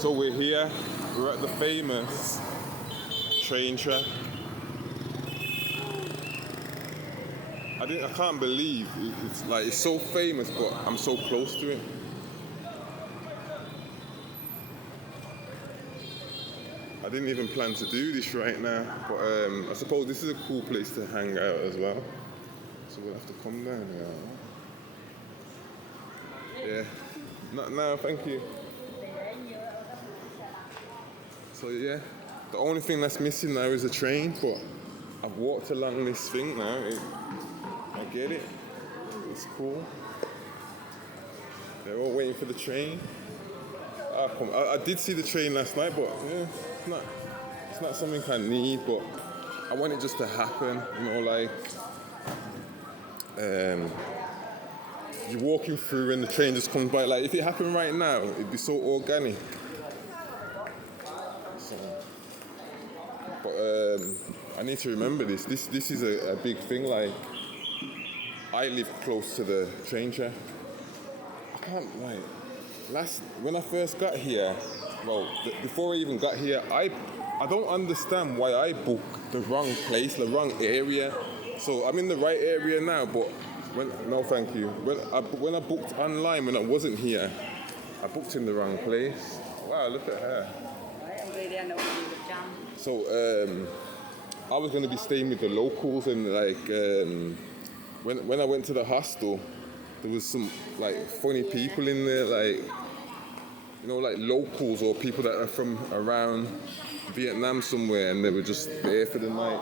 So we're here, we're at the famous train track. I can't believe it's like, it's so famous, but I'm so close to it. I didn't even plan to do this right now, but I suppose this is a cool place to hang out as well. So we'll have to come down here. Yeah, not now, thank you. So yeah, the only thing that's missing now is a train, but I've walked along this thing now. I get it. It's cool. They're all waiting for the train. I did see the train last night, but yeah, it's not something I need, but I want it just to happen, you know, like you're walking through and the train just comes by. Like if it happened right now, it'd be so organic. So, but I need to remember this. This is a big thing. Like I live close to the train track. I can't when I first got here, before I even got here, I don't understand why I booked the wrong place, the wrong area. So I'm in the right area now, but no thank you. When I booked online, when I wasn't here, I booked in the wrong place. Wow, look at her. So I was going to be staying with the locals, and when I went to the hostel, there was some like funny people in there, like, you know, like locals or people that are from around Vietnam somewhere, and they were just there for the night.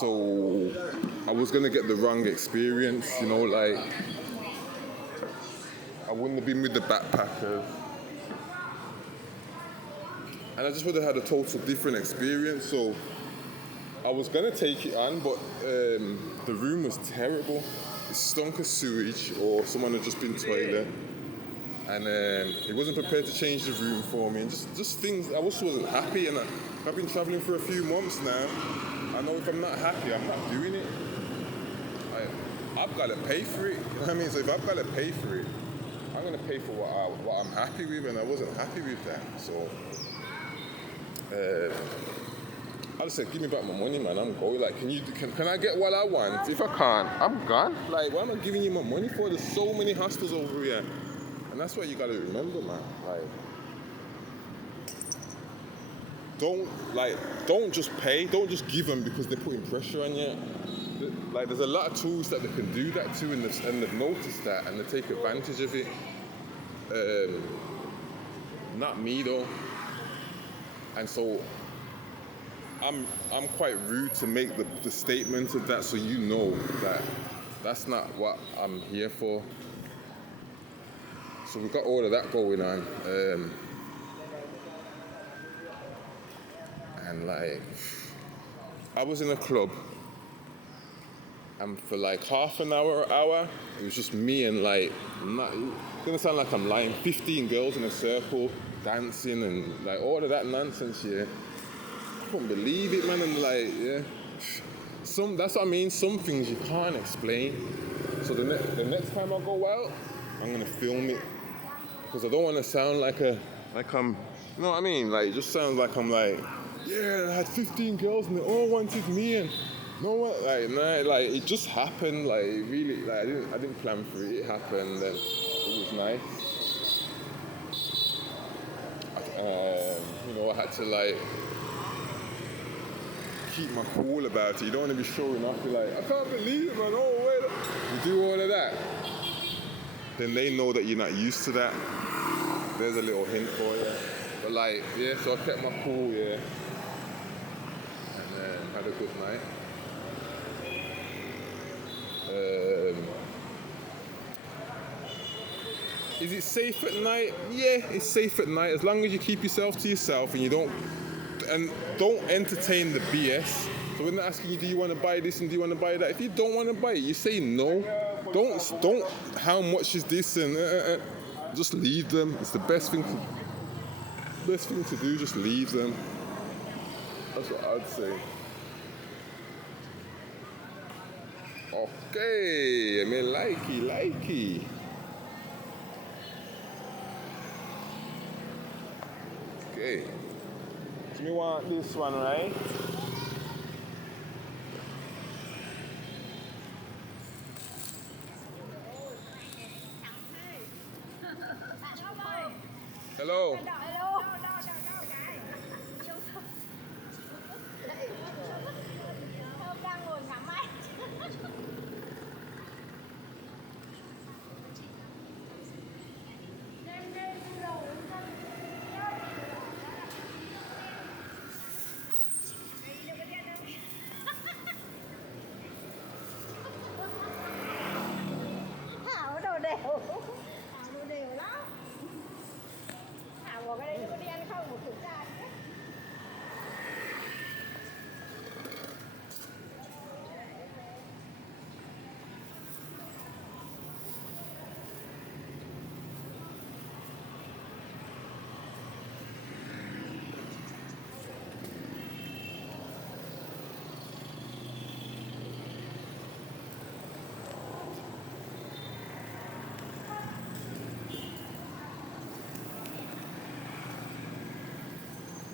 So I was gonna get the wrong experience, you know, like I wouldn't have been with the backpackers, and I just would have had a total different experience. So I was gonna take it on, but the room was terrible. It stunk of sewage, or someone had just been toilet, and he wasn't prepared to change the room for me, and just things. I just wasn't happy, and I've been traveling for a few months now. I know if I'm not happy, I'm not doing it. I've got to pay for it. You know what I mean? So if I've got to pay for it, I'm going to pay for what I'm happy with, and I wasn't happy with that. So I just said, give me back my money, man. I'm going. Like, can I get what I want? If I can't, I'm gone. Like, what am I giving you my money for? There's so many hostels over here, and that's what you got to remember, man. Like, don't just pay. Don't just give them because they're putting pressure on you. Like, there's a lot of tourists that they can do that to, and they've noticed that, and they take advantage of it. Not me though, and so I'm quite rude to make the statement of that, so you know that that's not what I'm here for. So we've got all of that going on, and like I was in a club, and for like half an hour, it was just me and like, it's gonna sound like I'm lying, 15 girls in a circle dancing and like all of that nonsense. Yeah, I couldn't believe it, man. And like, yeah, that's what I mean. Some things you can't explain. So the next time I go out, I'm gonna film it, because I don't want to sound like I'm, you know what I mean? Like, it just sounds like I'm like, yeah, I had 15 girls and they all wanted me, and no one, like, nah, like it just happened. Like, it really, like I didn't plan for it. It happened, and it was nice. You know, I had to like keep my cool about it. You don't want to be showing off. You're like, I can't believe it, man. Oh, wait. You do all of that, then they know that you're not used to that. There's a little hint for you. But like, yeah, so I kept my cool, yeah, and then had a good night. Is it safe at night? Yeah, it's safe at night, as long as you keep yourself to yourself and you don't entertain the BS. So when they're asking you, do you want to buy this and do you want to buy that? If you don't want to buy it, you say no. Don't. How much is this? And just leave them. It's the best thing to do. Just leave them. That's what I'd say. Okay, me likey. Okay. So we want this one, right? Hello. Thảo đồ đều. Thảo đồ đều lắm. Thảo vào cái đấy có đi ăn không? Một thử ra nhé.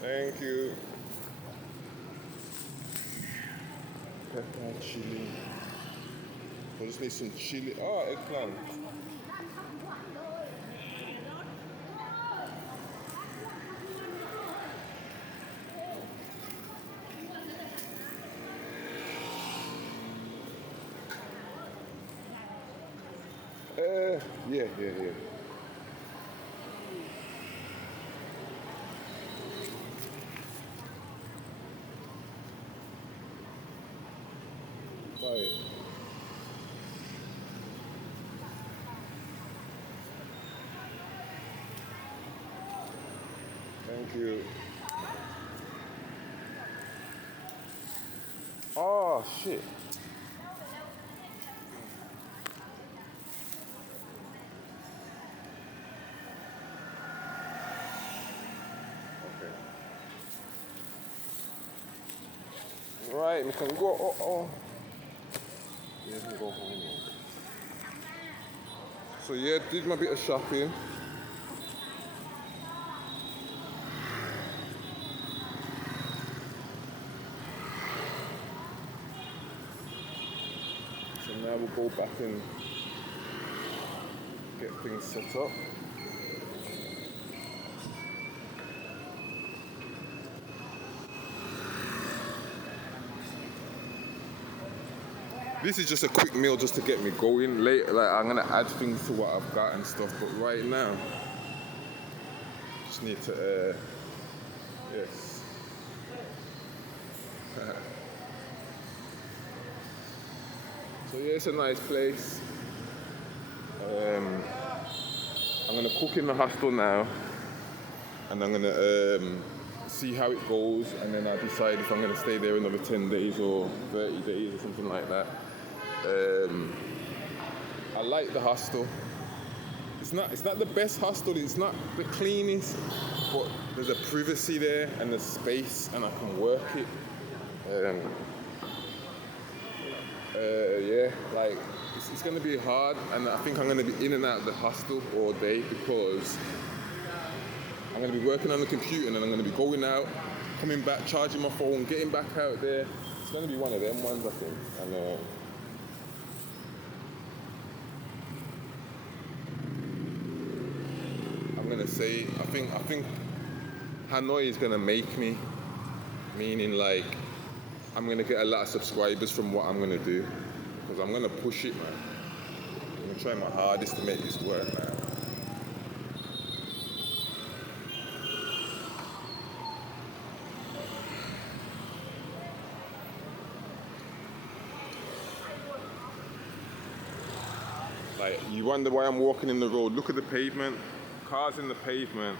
Thank you. Pepper, chili. I just need some chili. Oh, eggplant. Yeah. Right. Thank you. Oh, shit. Okay. Right, we can go. Oh. Yeah, we can go home. So yeah, did my bit of shopping. So now we'll go back and get things set up. This is just a quick meal just to get me going. Later, like I'm gonna add things to what I've got and stuff. But right now, just need to, yes. So yeah, it's a nice place. I'm gonna cook in the hostel now, and I'm gonna see how it goes, and then I decide if I'm gonna stay there another 10 days or 30 days or something like that. I like the hostel. It's not the best hostel. It's not the cleanest, but there's a privacy there and the space, and I can work it. Yeah, like it's gonna be hard, and I think I'm gonna be in and out of the hostel all day because I'm gonna be working on the computer, and then I'm gonna be going out, coming back, charging my phone, getting back out there. It's gonna be one of them ones, I think. And I'm gonna say, I think Hanoi is gonna make me, meaning like I'm gonna get a lot of subscribers from what I'm gonna do, because I'm gonna push it, man. I'm gonna try my hardest to make this work, man. Like, you wonder why I'm walking in the road. Look at the pavement, cars in the pavement,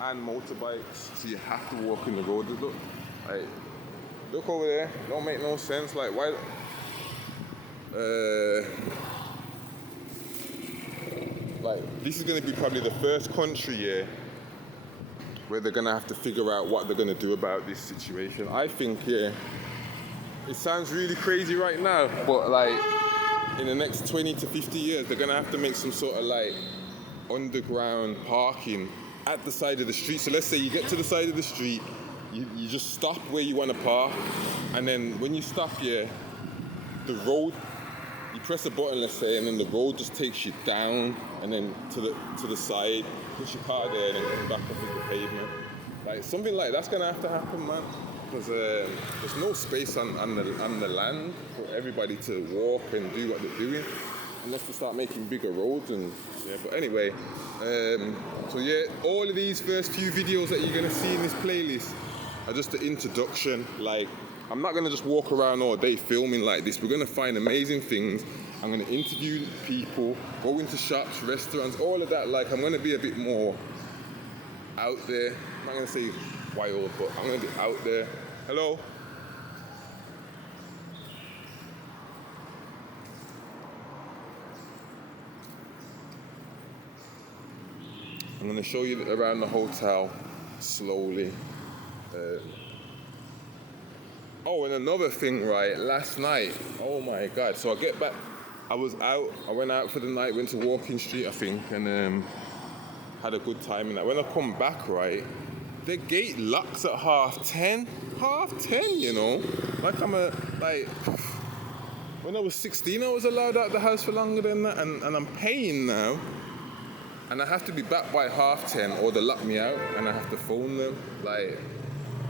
and motorbikes. So you have to walk in the road. Look over there. Don't make no sense. Like, why? Like, this is gonna be probably the first country, yeah, where they're gonna have to figure out what they're gonna do about this situation. I think, yeah, it sounds really crazy right now, but like, in the next 20 to 50 years, they're gonna have to make some sort of like underground parking at the side of the street. So let's say you get to the side of the street, you just stop where you want to park, and then when you stop here, the road, you press a button, let's say, and then the road just takes you down and then to the side, push your car there, and then come back up into the pavement. Like something like that's gonna have to happen, man, because there's no space on the land for everybody to walk and do what they're doing, unless they start making bigger roads. And yeah, but anyway, so yeah, all of these first few videos that you're gonna see in this playlist are just the introduction. Like, I'm not gonna just walk around all day filming like this. We're gonna find amazing things. I'm gonna interview people, go into shops, restaurants, all of that. Like, I'm gonna be a bit more out there. I'm not gonna say wild, but I'm gonna be out there. Hello. I'm gonna show you around the hotel slowly. Oh, and another thing, right? Last night, oh my God! So I get back. I was out. I went out for the night. Went to Walking Street, I think, and had a good time. And when I come back, right, the gate locks at 10:30. 10:30, you know. Like when I was 16, I was allowed out the house for longer than that, and I'm paying now. And I have to be back by 10:30 or they lock me out and I have to phone them. Like,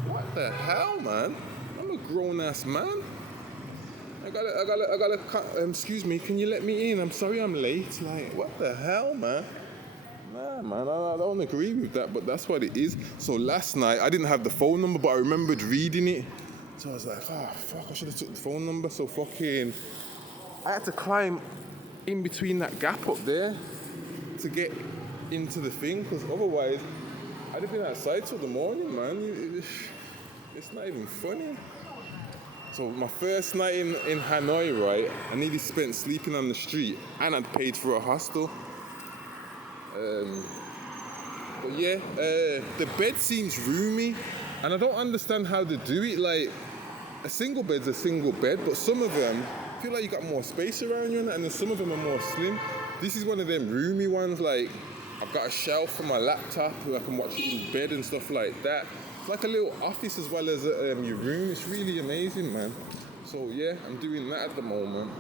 what the hell, man? I'm a grown-ass man. I gotta, excuse me, can you let me in? I'm sorry I'm late. Like, what the hell, man? Nah, man, I don't agree with that, but that's what it is. So last night, I didn't have the phone number, but I remembered reading it. So I was like, fuck, I should have took the phone number. So I had to climb in between that gap up there to get into the thing, because otherwise I'd have been outside till the morning, man. It's not even funny. So my first night in Hanoi, right, I nearly spent sleeping on the street and I'd paid for a hostel. But yeah, the bed seems roomy and I don't understand how they do it. Like, a single bed's a single bed, but some of them feel like you got more space around you, and then some of them are more slim. This is one of them roomy ones. Like, I've got a shelf for my laptop where I can watch it in bed and stuff like that. It's like a little office as well as your room. It's really amazing, man. So yeah, I'm doing that at the moment.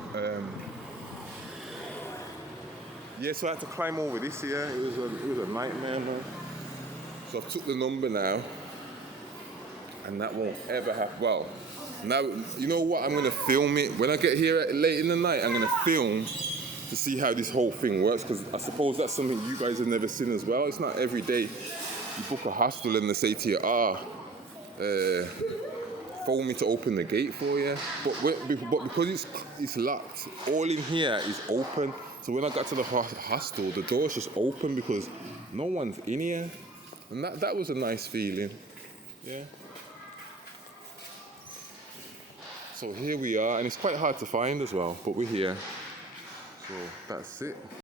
Yeah, so I had to climb over this here. It was a nightmare, man. So I've took the number now, and that won't ever happen. Well, now, you know what? I'm gonna film it when I get here late in the night. I'm gonna film to see how this whole thing works, because I suppose that's something you guys have never seen as well. It's not every day you book a hostel and they say to you, phone me to open the gate for you. But because it's locked, all in here is open. So when I got to the hostel, the door's just open because no one's in here. And that was a nice feeling. Yeah. So here we are, and it's quite hard to find as well, but we're here. So that's it.